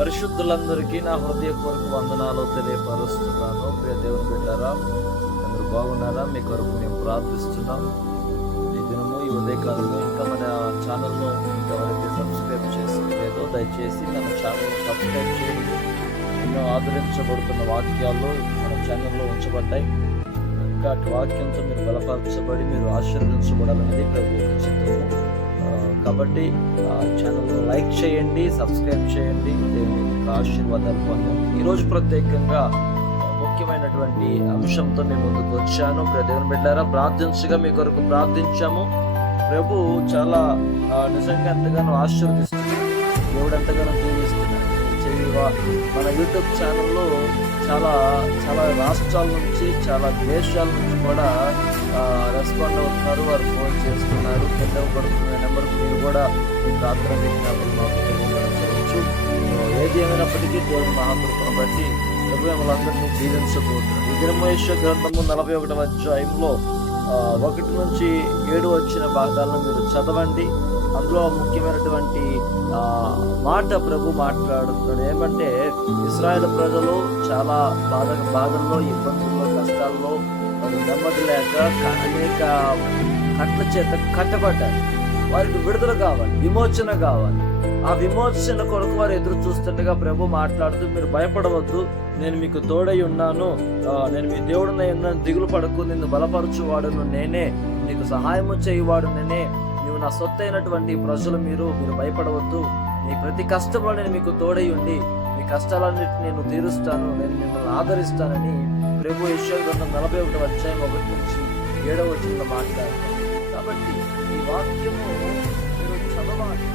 పరిశుద్ధులందరికీ నా హృదయపూర్వక వందనాలు తెలియపరుస్తున్నాను. ప్రియ దేవుని బిడ్డారా, అందరూ బాగున్నారా? మీ కొరకు మేము ప్రార్థిస్తున్నాం. ఈ దినము ఈ ఉదయకాలంలో ఇంకా మన ఛానల్లో ఇంకెవరైతే సబ్స్క్రైబ్ చేసలేదో దయచేసి మన ఛానల్ సబ్స్క్రైబ్ చేయండి. ఎన్నో ఆదరించబడుతున్న వాక్యాలు మన ఛానల్లో ఉంచబడ్డాయి. ఇంకా అటు వాక్యంతో మీరు బలపరచబడి మీరు ఆశీర్వదించబడాలనేది ప్రభు యొక్క చిత్తము. కాబట్టి ఛానల్ను లైక్ చేయండి, సబ్స్క్రైబ్ చేయండి, దేవుని ఆశీర్వాదాలు పొందండి. ఈరోజు ప్రత్యేకంగా ముఖ్యమైనటువంటి అంశంతో మేము ముందుకు వచ్చాను. దేవుని బిడ్డారా, ప్రార్థించగా మీ కొరకు ప్రార్థించాము. ప్రభు చాలా నిజంగా ఎంతగానో ఆశీర్వదిస్తున్నాడు. దేవుడు ఎంతగానో దీవిస్తున్నాడు. మన యూట్యూబ్ ఛానల్లో చాలా చాలా రాష్ట్రాల నుంచి, చాలా దేశాల నుంచి కూడా రెస్పాండ్ అవుతున్నారు. వారు ఫోన్ చేస్తున్నారు. కింద పడుతున్న నెంబర్కి మీరు కూడా మీ ప్రార్థన విజ్ఞాపనలు మాకు తెలియజేయవచ్చు. ఏది ఏమైనప్పటికీ దేవుని మహాకృపను బట్టి ప్రభు మమ్మల్ని జీవించబోతున్నాడు. ఈ దినమేశ్వర గ్రంథము 41వ అధ్యాయంలో 1 నుంచి 7 వచ్చిన భాగాలను మీరు చదవండి. అందులో ముఖ్యమైనటువంటి మాట ప్రభు మాట్లాడుతున్నాడు. ఏమంటే, ఇశ్రాయేలు ప్రజలు చాలా బాధల్లో, ఇబ్బందుల్లో, కష్టాల్లో నెమ్మది లేక అనేక కట్ల చేత కట్టబడ్డారు. వారికి విడుదల కావాలి, విమోచన కావాలి. ఆ విమోచన కొరకు వారు ఎదురు చూస్తుండగా ప్రభు మాట్లాడుతూ, మీరు భయపడవద్దు, నేను మీకు తోడై ఉన్నాను, నేను మీ దేవుడినై ఉన్నాను, దిగులు పడకు, నిన్ను బలపరచువాడును నేనే, నీకు సహాయము చేయువాడు నేనే, నీవు నా సొత్తైనటువంటి ప్రజలు, మీరు భయపడవద్దు, మీ ప్రతి కష్టంలో నేను మీకు తోడై ఉండి మీ కష్టాలన్నిటిని నేను తీరుస్తాను, నేను మిమ్మల్ని ఆదరిస్తానని ప్రభు యెషయా గ్రంథం 41వ అధ్యాయం 1 నుంచి 7వ వచనంలో మాట్లాడతాను. కాబట్టి ఈ వాక్యము మీరు చదవాలి.